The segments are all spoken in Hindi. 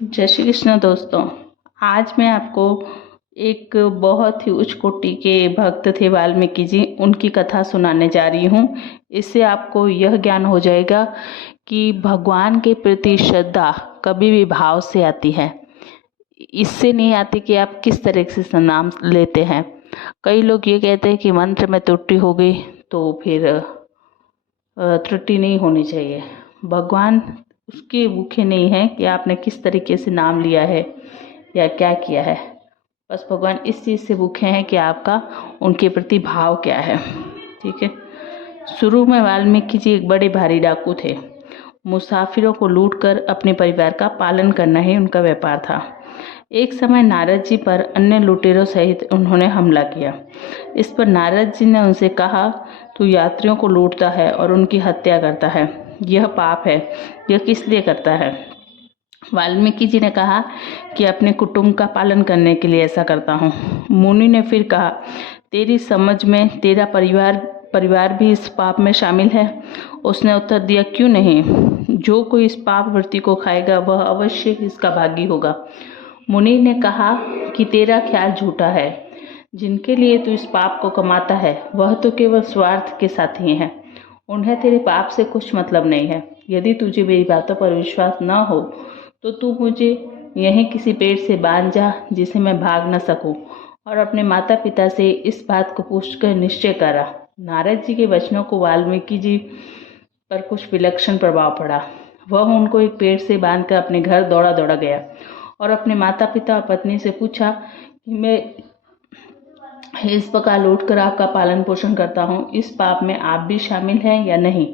जय श्री कृष्ण दोस्तों। आज मैं आपको एक बहुत ही उच्च कोटि के भक्त थे वाल्मीकि जी, उनकी कथा सुनाने जा रही हूँ। इससे आपको यह ज्ञान हो जाएगा कि भगवान के प्रति श्रद्धा कभी भी भाव से आती है, इससे नहीं आती कि आप किस तरह से नाम लेते हैं। कई लोग ये कहते हैं कि मंत्र में त्रुटि हो गई तो फिर त्रुटि नहीं होनी चाहिए। भगवान उसके भूखे नहीं हैं कि आपने किस तरीके से नाम लिया है या क्या किया है। बस भगवान इस चीज़ से भूखे हैं कि आपका उनके प्रति भाव क्या है। ठीक है। शुरू में वाल्मीकि जी एक बड़े भारी डाकू थे। मुसाफिरों को लूटकर अपने परिवार का पालन करना ही उनका व्यापार था। एक समय नारद जी पर अन्य लुटेरों सहित उन्होंने हमला किया। इस पर नारद जी ने उनसे कहा, तू यात्रियों को लूटता है और उनकी हत्या करता है, यह पाप है, यह किस लिए करता है। वाल्मीकि जी ने कहा कि अपने कुटुंब का पालन करने के लिए ऐसा करता हूँ। मुनि ने फिर कहा, तेरी समझ में तेरा परिवार भी इस पाप में शामिल है। उसने उत्तर दिया, क्यों नहीं, जो कोई इस पाप वृत्ति को खाएगा वह अवश्य इसका भागी होगा। मुनि ने कहा कि तेरा ख्याल झूठा है, जिनके लिए तू इस पाप को कमाता है वह तो केवल स्वार्थ के साथी हैं, उन्हें तेरे पाप से कुछ मतलब नहीं है। यदि तुझे मेरी बातों पर विश्वास न हो तो तू मुझे यहीं किसी पेड़ से बांध जा जिसे मैं भाग न सकूं, और अपने माता पिता से इस बात को पूछकर निश्चय करा। नारद जी के वचनों को वाल्मीकि जी पर कुछ विलक्षण प्रभाव पड़ा। वह उनको एक पेड़ से बांधकर अपने घर दौड़ा दौड़ा गया और अपने माता पिता और पत्नी से पूछा कि मैं इस प्रकार लूटकर आपका पालन पोषण करता हूँ, इस पाप में आप भी शामिल हैं या नहीं।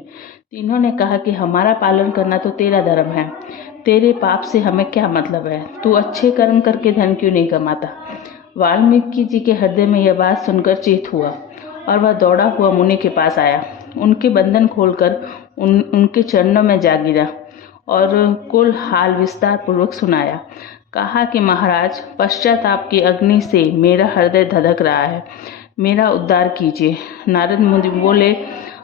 तीनों ने कहा कि हमारा पालन करना तो तेरा धर्म है, तेरे पाप से हमें क्या मतलब है, तू अच्छे कर्म करके धन क्यों नहीं कमाता। वाल्मीकि जी के हृदय में यह बात सुनकर चित हुआ और वह दौड़ा हुआ मुनि के पास आया। उनके बंधन खोलकर उनके चरणों में जा गिरा और कुल हाल विस्तार पूर्वक सुनाया। कहा कि महाराज, पश्चाताप की अग्नि से मेरा हृदय धधक रहा है, मेरा उद्धार कीजिए। नारद मुनि बोले,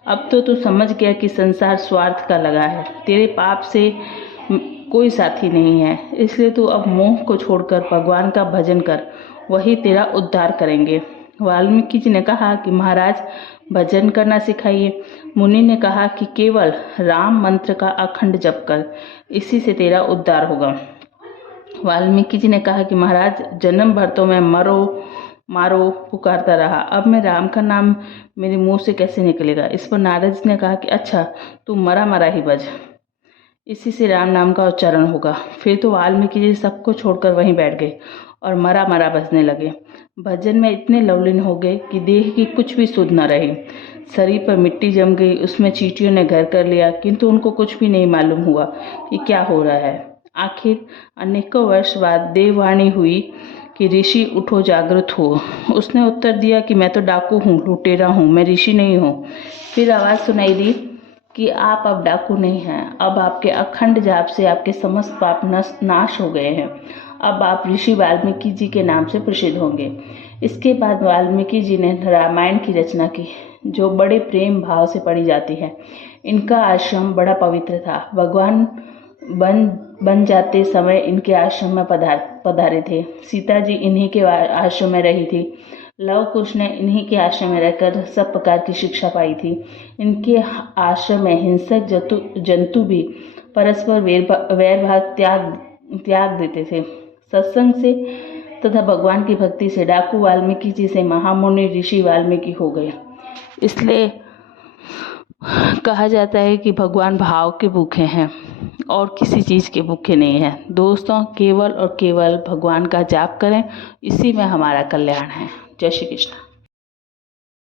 अब तो तू समझ गया कि संसार स्वार्थ का लगा है, तेरे पाप से कोई साथी नहीं है, इसलिए तू अब मोह को छोड़कर भगवान का भजन कर, वही तेरा उद्धार करेंगे। वाल्मीकि जी ने कहा कि महाराज, भजन करना सिखाइए। मुनि ने कहा कि केवल राम मंत्र का अखंड जप कर, इसी से तेरा उद्धार होगा। वाल्मीकि जी ने कहा कि महाराज, जन्म भर तो मैं मरो मारो पुकारता रहा, अब मैं राम का नाम मेरे मुंह से कैसे निकलेगा। इस पर नारद जी ने कहा कि अच्छा, तू मरा मरा ही बज, इसी से राम नाम का उच्चारण होगा। फिर तो वाल्मीकि जी सबको छोड़कर वहीं बैठ गए और मरा मरा बजने लगे। भजन में इतने लवलीन हो गए कि देह की कुछ भी सुध न रही। शरीर पर मिट्टी जम गई, उसमें चींटियों ने घर कर लिया, किंतु उनको कुछ भी नहीं मालूम हुआ कि क्या हो रहा है। आखिर अनेकों वर्ष बाद देववाणी हुई कि ऋषि उठो, जागृत हो। उसने उत्तर दिया कि मैं तो डाकू हूँ, लुटेरा हूँ, मैं ऋषि नहीं हूँ। फिर आवाज़ सुनाई दी कि आप अब डाकू नहीं हैं, अब आपके अखंड जाप से आपके समस्त पाप नाश हो गए हैं, अब आप ऋषि वाल्मीकि जी के नाम से प्रसिद्ध होंगे। इसके बाद वाल्मीकि जी ने रामायण की रचना की, जो बड़े प्रेम भाव से पढ़ी जाती है। इनका आश्रम बड़ा पवित्र था। भगवान बन जाते समय इनके आश्रम में पधारे थे। सीता जी इन्हीं के आश्रम में रही थी। लव कुश ने इन्हीं के आश्रम में रहकर सब प्रकार की शिक्षा पाई थी। इनके आश्रम में हिंसक जंतु भी परस्पर वैरभाव त्याग देते थे। सत्संग से तथा भगवान की भक्ति से डाकू वाल्मीकि जी से महामुनि ऋषि वाल्मीकि हो गए। इसलिए कहा जाता है कि भगवान भाव के भूखे हैं और किसी चीज़ के भूखे नहीं हैं। दोस्तों, केवल और केवल भगवान का जाप करें, इसी में हमारा कल्याण है। जय श्री कृष्ण।